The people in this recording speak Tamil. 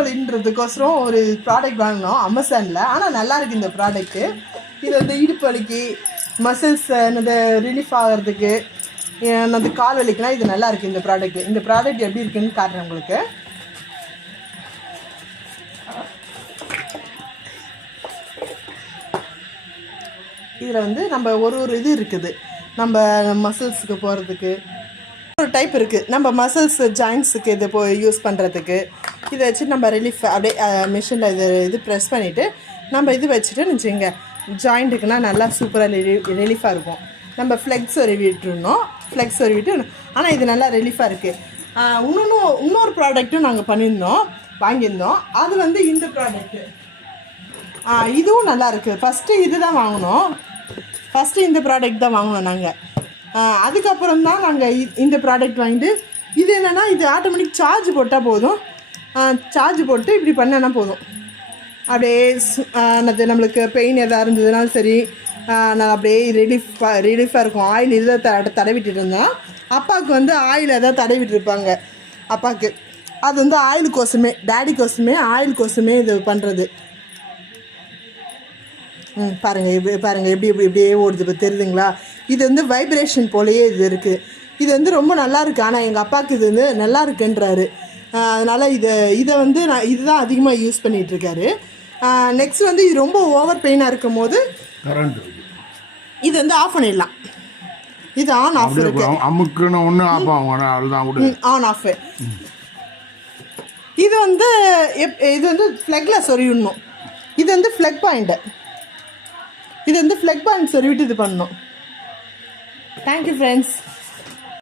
வலின்றதுக்கோசரம் ஒரு ப்ராடக்ட் வாங்கினோம் அமேசானில். ஆனால் நல்லாயிருக்கு இந்த ப்ராடக்ட்டு. இது வந்து இடுப்பு வலிக்கு, மசில்ஸ் அந்த ரிலீஃப் ஆகிறதுக்கு, அந்த கால் வலிக்குலாம் இது நல்லாயிருக்கு இந்த ப்ராடக்ட்டு. இந்த ப்ராடக்ட் எப்படி இருக்குன்னு காட்டுறேன் உங்களுக்கு. இதில் வந்து நம்ம ஒரு இது இருக்குது. நம்ம மசில்ஸுக்கு போகிறதுக்கு ஒரு டைப் இருக்குது. நம்ம மசில்ஸ் ஜாயின்ஸுக்கு இது யூஸ் பண்ணுறதுக்கு இதை வச்சு நம்ம ரிலீஃப் அப்படியே மிஷினில் இது ப்ரெஸ் பண்ணிவிட்டு நம்ம இது வச்சுட்டு வச்சுங்க ஜாயிண்ட்டுக்குன்னா நல்லா சூப்பராக ரிலீஃபாக இருக்கும். நம்ம ஃப்ளெக்ஸ் விட்டுருந்தோம், ஃப்ளெக்ஸ் விட்டு. ஆனால் இது நல்லா ரிலீஃபாக இருக்குது. இன்னொரு ப்ராடக்ட்டும் நாங்கள் வாங்கியிருந்தோம். அது வந்து இந்த ப்ராடக்ட்டு. இதுவும் நல்லாயிருக்கு. ஃபஸ்ட்டு இது தான் வாங்கினோம். ஃபஸ்ட்டு இந்த ப்ராடக்ட் தான் வாங்கினோம் நாங்கள். அதுக்கப்புறம் தான் நாங்கள் இந்த ப்ராடக்ட் வாங்கிட்டு, இது என்னென்னா இது ஆட்டோமேட்டிக் சார்ஜ் போட்டால் போதும். சார்ஜ் போட்டு இப்படி பண்ணனா போதும். அப்படியே நம்மளுக்கு பெயின் எதாவது இருந்ததுனாலும் சரி, நான் அப்படியே ரிலீஃபாக இருக்கும். ஆயில் இதை தடவிட்டு இருந்தேன். அப்பாவுக்கு வந்து ஆயில் எதாவது தடவிட்டு இருப்பாங்க அப்பாவுக்கு. அது வந்து ஆயிலுக்கோசமே, ஆயிலுக்கோசமே இது பண்ணுறது. பாருங்கள் இப்படியே ஓடுது. இப்போ தெரியுதுங்களா? இது வந்து வைப்ரேஷன் போலேயே இது இருக்குது. இது வந்து ரொம்ப நல்லாயிருக்கு. ஆனால் எங்கள் அப்பாவுக்கு இது வந்து நல்லா இருக்குன்றாரு. அதனால் இதை வந்து இதுதான் அதிகமாக யூஸ் பண்ணிகிட்ருக்காரு. நெக்ஸ்ட் வந்து இது ரொம்ப ஓவர் பெயினாக இருக்கும் போது இது வந்து ஆஃப் பண்ணிடலாம். இது ஆன் ஆஃப் இருக்கு. On off. இது வந்து ஃப்ளக்கில் சொருவிடணும். இது வந்து ஃப்ளக் பாயிண்ட்டு. இது வந்து ஃப்ளக் பாயிண்ட் சொருவிட்டு இது பண்ணணும். Thank you friends.